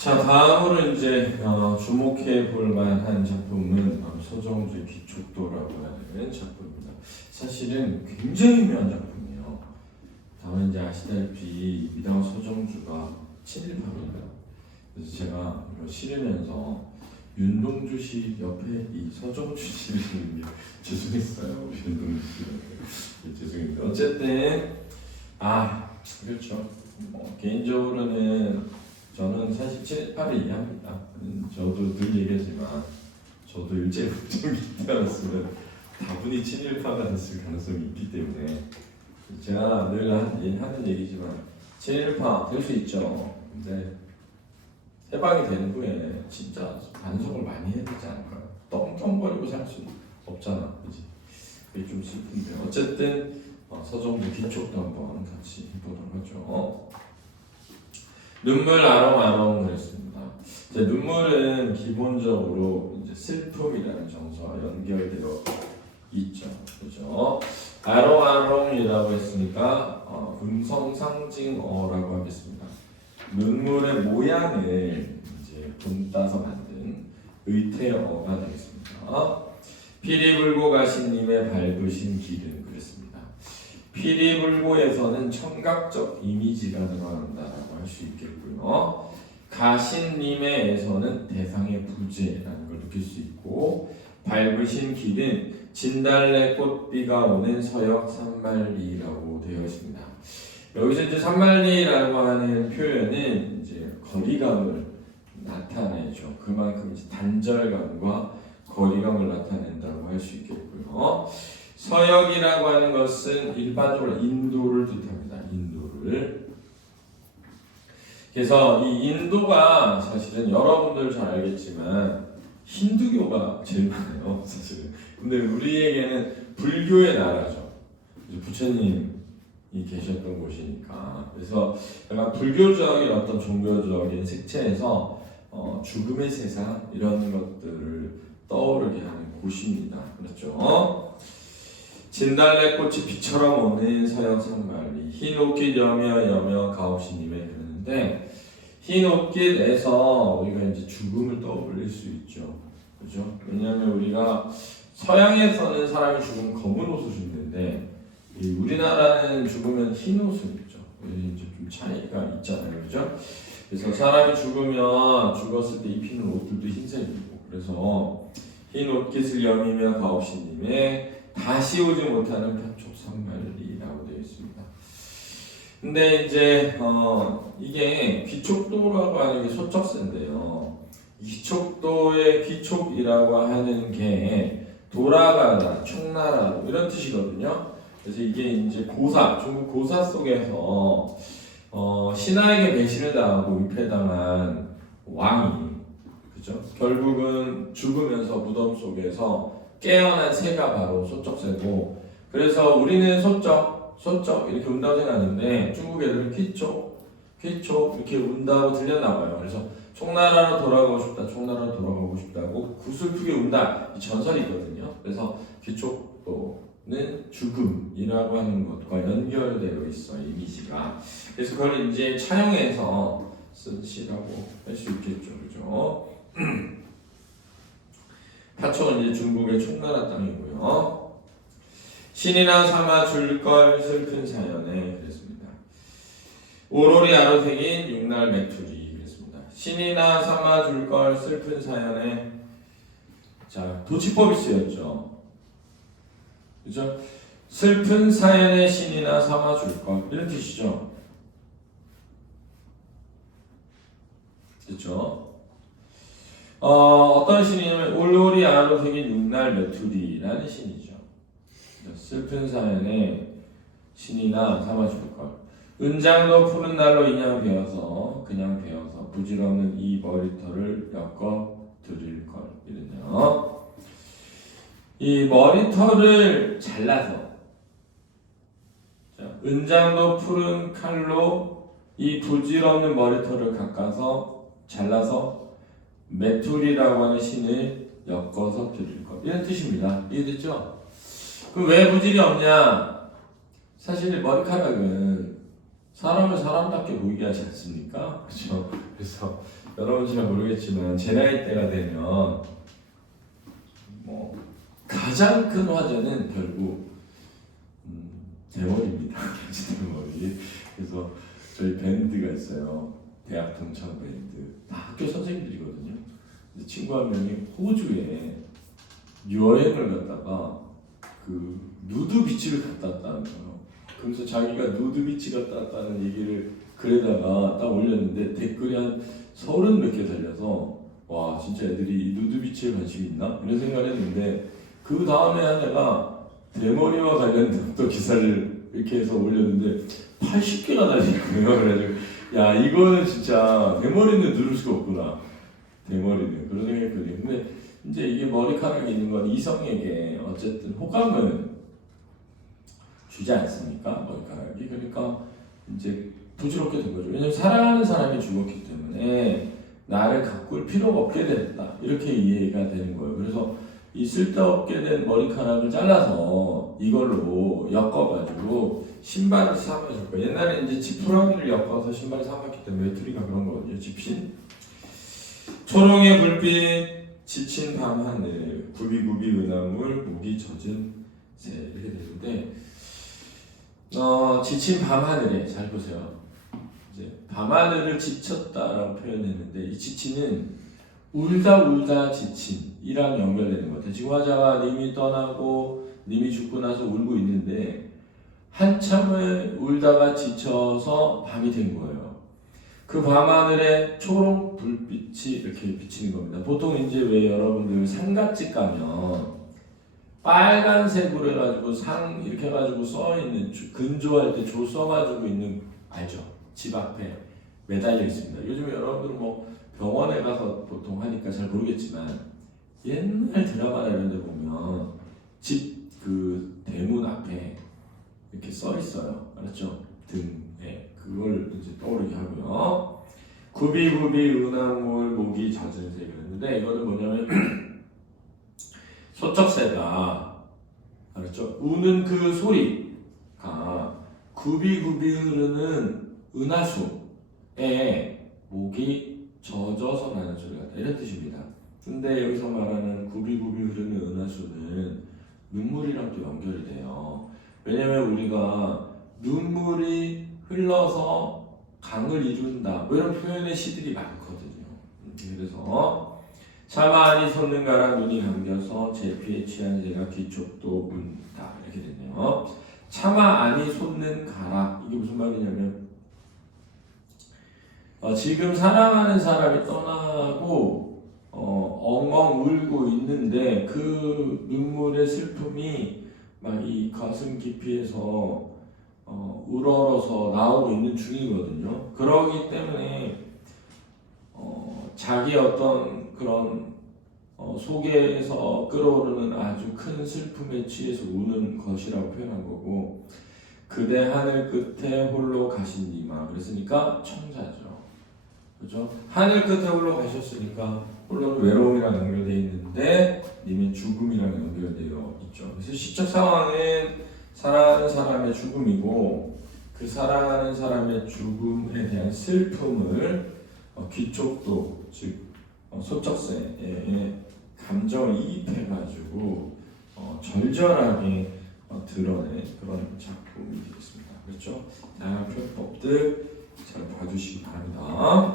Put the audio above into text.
자, 다음으로 이제 주목해 볼 만한 작품은 서정주의 기촉도라고 하는 작품입니다. 사실은 굉장히 유명한 작품이에요. 다만 이제 아시다시피 미당 서정주가 친일파입니다. 그래서 제가 이거 실으면서 윤동주 씨 옆에 이 서정주 씨를 죄송했어요. 우리 윤동주 씨 죄송합니다. 어쨌든 그렇죠. 개인적으로는 저는 사실 친일파를 이해합니다. 저도 늘 얘기하지만 저도 일제강점기 때였으면 다분히 친일파가 됐을 가능성이 있기 때문에 제가 늘 하는 얘기지만 친일파 될 수 있죠. 근데 해방이 된 후에 진짜 반성을 많이 해야 되지 않을까요? 떵떵거리고 살 수 없잖아, 그지? 그게 좀 슬픈데 어쨌든 서정주 기촉도 한번 같이 해보도록 하죠. 눈물 아롱아롱을 했습니다. 눈물은 기본적으로 이제 슬픔이라는 정서와 연결되어 있죠, 그죠? 아롱아롱이라고 했으니까 음성상징어라고 하겠습니다. 눈물의 모양을 이제 본따서 만든 의태어가 되겠습니다. 피리 불고 가신 님의 밟으신 길은 그랬습니다. 피리 불고에서는 청각적 이미지가 들어간다라고 할 수 있겠고요. 가신님의에서는 대상의 부재라는 걸 느낄 수 있고, 밟으신 길은 진달래 꽃비가 오는 서역 산만리라고 되어 있습니다. 여기서 이제 산만리라고 하는 표현은 이제 거리감을 나타내죠. 그만큼 이제 단절감과 거리감을 나타낸다고 할 수 있겠고요. 서역이라고 하는 것은 일반적으로 인도를 뜻합니다. 인도를. 그래서 이 인도가 사실은 여러분들 잘 알겠지만 힌두교가 제일 많아요, 사실은. 근데 우리에게는 불교의 나라죠. 부처님이 계셨던 곳이니까. 그래서 약간 불교적인 어떤 종교적인 색채에서 죽음의 세상 이런 것들을 떠오르게 하는 곳입니다. 그렇죠? 진달래꽃이 비처럼 오는 서역 산만리, 흰 옷깃 여며 가오시님의 그러는데, 흰 옷깃에서 우리가 이제 죽음을 떠올릴 수 있죠, 그죠? 왜냐하면 우리가 서양에서는 사람이 죽으면 검은 옷을 입는데 우리나라는 죽으면 흰 옷을 입죠. 이제 좀 차이가 있잖아요, 그죠? 그래서 사람이 죽으면 죽었을 때 입히는 옷들도 흰색이고, 그래서 흰 옷깃을 여미며 가오시님의 다시 오지 못하는 편촉산만리라고 되어 있습니다. 근데 이제 이게 귀촉도라고 하는 게 소척세인데요. 귀촉도의 귀촉이라고 하는 게 돌아가다, 총나라 이런 뜻이거든요. 그래서 이게 이제 중국 고사 속에서 신하에게 배신을 당하고 위패당한 왕이, 그죠? 결국은 죽으면서 무덤 속에서 깨어난 새가 바로 소척새고, 그래서 우리는 소쩍 이렇게 운다고 생각하는데 중국 애들은 퀴촉 이렇게 운다고 들렸나봐요. 그래서 총나라로 돌아가고 싶다고 구슬프게 운다, 이 전설이 있거든요. 그래서 귀촉도는 죽음이라고 하는 것과 연결되어 있어, 이미지가. 그래서 그걸 이제 차용해서 쓴 시라고 할 수 있겠죠, 그죠? 파촉은 이제 중국의 총나라 땅이고요. 신이나 삼아 줄걸 슬픈 사연에 그랬습니다. 오로리 아로색인 육날 메투리 그랬습니다. 신이나 삼아 줄걸 슬픈 사연에, 자, 도치법이 쓰였죠, 그죠? 슬픈 사연에 신이나 삼아 줄걸 이런 뜻이죠, 그렇죠? 어떤 신이냐면 올로리 아로색인 육날 메투리라는 신이죠. 슬픈 사연에 신이나 삼아줄 걸. 은장도 푸른 날로 그냥 베어서 부질없는 이 머리털을 엮어 드릴 걸. 이러네요. 이 머리털을 잘라서, 은장도 푸른 칼로 이 부질없는 머리털을 잘라서 메투리라고 하는 신을 엮어서 드릴 것, 이런 뜻입니다. 이해됐죠? 그럼 왜 부질이 없냐? 사실 머리카락은 사람을 사람답게 보이게 하지 않습니까? 그렇죠? 그래서 여러분 잘 모르겠지만 제 나이 때가 되면 뭐 가장 큰 화제는 결국 대머리입니다. 대머리. 그래서 저희 밴드가 있어요. 대학 동창 밴드. 다 학교 선생님들이거든요. 근데 친구 한 명이 호주에 여행을 갔다가 그 누드 비치를 갔다 왔다는 거예요. 그래서 자기가 누드 비치 갔다 왔다는 얘기를 글에다가 딱 올렸는데 댓글이 한 30몇 개 달려서 와 진짜 애들이 이 누드 비치에 관심이 있나? 이런 생각을 했는데 그 다음에 한 애가 대머리와 관련된 또 기사를 이렇게 해서 올렸는데 80개가 달리고요. 그래가지고 야 이거는 진짜 대머리는 누를 수가 없구나. 대머리는 그런 생각했거든요. 근데 이제 이게 머리카락이 있는 건 이성에게 어쨌든 호감을 주지 않습니까? 머리카락이. 그러니까 이제 부질없게 된 거죠. 왜냐면 사랑하는 사람이 죽었기 때문에 나를 가꿀 필요가 없게 됐다. 이렇게 이해가 되는 거예요. 그래서 이 쓸데없게 된 머리카락을 잘라서 이걸로 엮어가지고 신발을 사면서 옛날에 이제 지푸라기를 엮어서 신발을 사봤기 때문에 외투리가 그런 거거든요. 집신. 초롱의 불빛 지친 밤하늘 구비구비 은하물 목이 젖은 새 이렇게 되는데 지친 밤하늘에 잘 보세요. 이제 밤하늘을 지쳤다라고 표현했는데 이 지치는 울다 지친이랑 연결되는 것 같아요. 지금 화자가 님이 떠나고 님이 죽고 나서 울고 있는데 한참을 울다가 지쳐서 밤이 된 거예요. 그 밤하늘에 초록 불빛이 이렇게 비치는 겁니다. 보통 이제 왜 여러분들 상갓집 가면 빨간색으로 해가지고 상 이렇게 해가지고 써있는 근조할 때 조 써가지고 있는 알죠? 집 앞에 매달려 있습니다. 요즘에 여러분들 뭐 병원에 가서 보통 하니까 잘 모르겠지만 옛날 드라마나 이런 데 보면 집 그 대문 앞에 이렇게 써 있어요. 알았죠? 등에 그걸 이제 떠오르게 하고요. 구비구비 은하물 목이 젖은 색이었는데 이거는 뭐냐면 소쩍새가 알았죠? 우는 그 소리가 구비구비 흐르는 은하수에 목이 젖어서 나는 소리 같다 이런 뜻입니다. 근데 여기서 말하는 구비구비 흐르는 은하수는 눈물이랑 또 연결이 돼요. 왜냐면 우리가 눈물이 흘러서 강을 이룬다 뭐 이런 표현의 시들이 많거든요. 그래서 차마니 솟는가라 눈이 감겨서 제 피에 취한 새가 귀쪽도 운다 이렇게 되네요. 차마 아니 솟는 가라 이게 무슨 말이냐면 지금 사랑하는 사람이 떠나고 엉엉 울고 있는데 그 눈물의 슬픔이 막 이 가슴 깊이에서 우러러서 나오고 있는 중이거든요. 그러기 때문에 자기 어떤 그런 속에서 끓어오르는 아주 큰 슬픔에 취해서 우는 것이라고 표현한 거고 그대 하늘 끝에 홀로 가신 이마 그랬으니까 청자죠. 그죠? 하늘 끝에 홀로 가셨으니까 홀로는 외로움이랑 연결되어 있는데 님은 죽음이랑 연결되어 있죠. 그래서 시적 상황은 사랑하는 사람의 죽음이고 그 사랑하는 사람의 죽음에 대한 슬픔을 귀족도 즉 소쩍새의 감정을 이입해가지고 절절하게 드러낸 그런 작품이 되겠습니다. 그렇죠? 다양한 표현법들 잘 봐주시기 바랍니다.